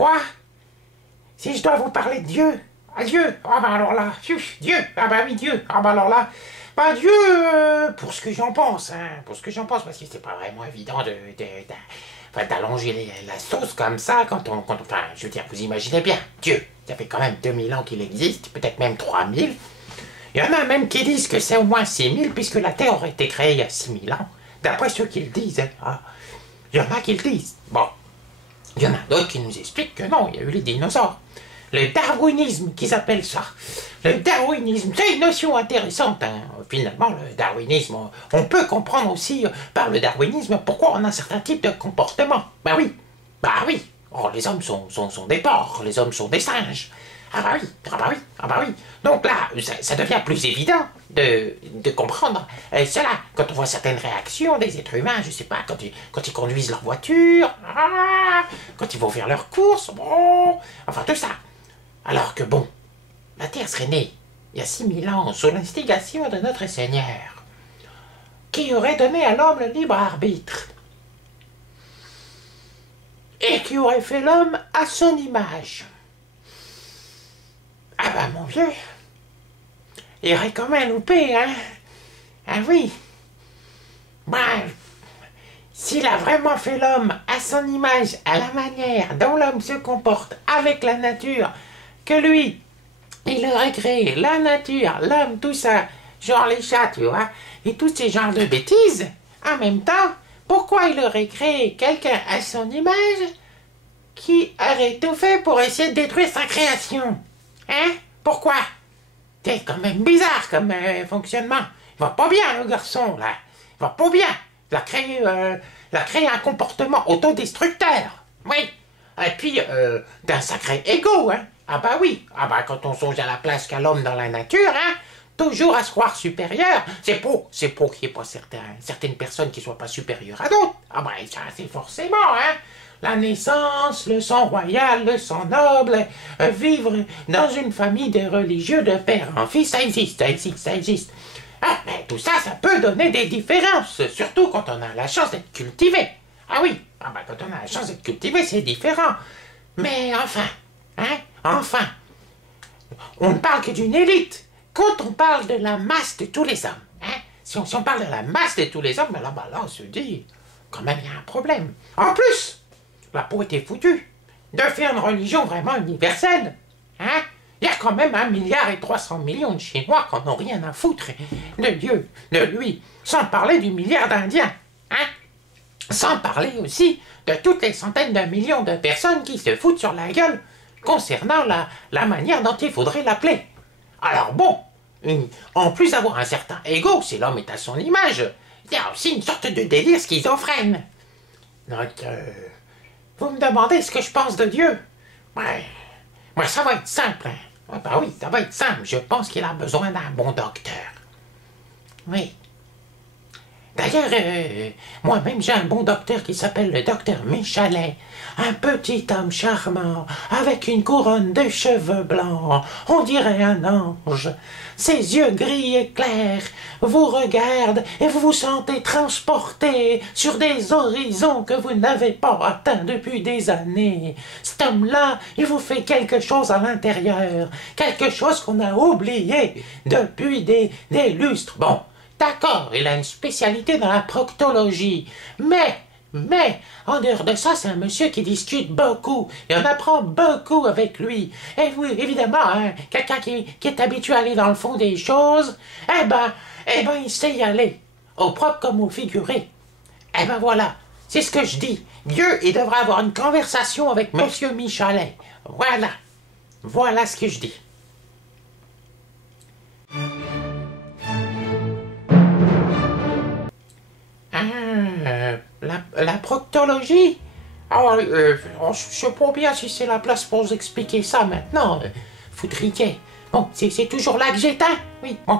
Quoi? Si je dois vous parler de Dieu? Ah, Dieu? Ah bah alors là, Dieu! Ah bah oui, Dieu! Ah bah alors là, bah Dieu, pour ce que j'en pense, hein, pour ce que j'en pense, parce que c'est pas vraiment évident enfin, d'allonger la sauce comme ça enfin, je veux dire, vous imaginez bien, Dieu, ça fait quand même 2000 ans qu'il existe, peut-être même 3000. Il y en a même qui disent que c'est au moins 6000, puisque la Terre aurait été créée il y a 6000 ans, d'après ceux qui le disent, hein. Ah, il y en a qui le disent. Bon, il y en a d'autres qui nous expliquent que non, il y a eu les dinosaures. Le darwinisme qu'ils appellent ça. Le darwinisme, c'est une notion intéressante, hein. Finalement, le darwinisme, on peut comprendre aussi par le darwinisme pourquoi on a certains types de comportements. Bah oui. Oh, les hommes sont des porcs, les hommes sont des singes. Ah bah oui, ah bah oui, ah bah oui. Donc là, ça devient plus évident de comprendre cela. Quand on voit certaines réactions des êtres humains, je sais pas, quand ils conduisent leur voiture, quand ils vont faire leurs courses, bon, enfin tout ça. Alors que bon, la Terre serait née il y a 6000 ans sous l'instigation de notre Seigneur, qui aurait donné à l'homme le libre arbitre, et qui aurait fait l'homme à son image. Ah bah mon vieux, il aurait quand même loupé, hein? Ah oui. Bah, s'il a vraiment fait l'homme à son image, à la manière dont l'homme se comporte avec la nature, que lui, il aurait créé la nature, l'homme, tout ça, genre les chats, tu vois, et tous ces genres de bêtises, en même temps, pourquoi il aurait créé quelqu'un à son image qui aurait tout fait pour essayer de détruire sa création? Hein? Pourquoi? C'est quand même bizarre comme fonctionnement. Il va pas bien, le garçon, là. Il va pas bien. Il a créé un comportement autodestructeur. Oui. Et puis, d'un sacré égo, hein. Ah bah oui. Ah bah quand on songe à la place qu'a l'homme dans la nature, hein, toujours à se croire supérieur. C'est pour qu'il n'y ait pas certaines personnes qui soient pas supérieures à d'autres. Ah bah ça, c'est forcément, hein. La naissance, le sang royal, le sang noble, vivre dans une famille de religieux de père en fils, ça existe. Ah, mais tout ça, ça peut donner des différences, surtout quand on a la chance d'être cultivé. Ah oui, ah bah, quand on a la chance d'être cultivé, c'est différent. Mais enfin, on ne parle que d'une élite. Quand on parle de la masse de tous les hommes, hein, si on parle de la masse de tous les hommes, là, on se dit, quand même, il y a un problème. En plus, la peau était foutue de faire une religion vraiment universelle. Hein? Il y a quand même 1,3 milliard de Chinois qui n'ont rien à foutre de Dieu, de lui, sans parler du milliard d'Indiens. Hein? Sans parler aussi de toutes les centaines de millions de personnes qui se foutent sur la gueule concernant la manière dont il faudrait l'appeler. Alors bon, en plus d'avoir un certain ego, si l'homme est à son image, il y a aussi une sorte de délire schizophrène. Donc, vous me demandez ce que je pense de Dieu? Ouais, ça va être simple. Hein. Ah bah oui, ça va être simple. Je pense qu'il a besoin d'un bon docteur. Oui. D'ailleurs, moi-même, j'ai un bon docteur qui s'appelle le docteur Michalet. Un petit homme charmant, avec une couronne de cheveux blancs. On dirait un ange. Ses yeux gris et clairs vous regardent et vous vous sentez transporté sur des horizons que vous n'avez pas atteints depuis des années. Cet homme-là, il vous fait quelque chose à l'intérieur. Quelque chose qu'on a oublié depuis des lustres. Bon. D'accord, il a une spécialité dans la proctologie, mais, en dehors de ça, c'est un monsieur qui discute beaucoup, et on apprend beaucoup avec lui. Et oui, évidemment, hein, quelqu'un qui est habitué à aller dans le fond des choses, eh ben, il sait y aller, au propre comme au figuré. Eh ben voilà, c'est ce que je dis. Dieu, il devrait avoir une conversation avec monsieur Michalet. Voilà ce que je dis. La proctologie? Alors, je sais pas bien si c'est la place pour vous expliquer ça maintenant, Foudriquet. Bon, c'est toujours là que j'éteins? Oui, bon,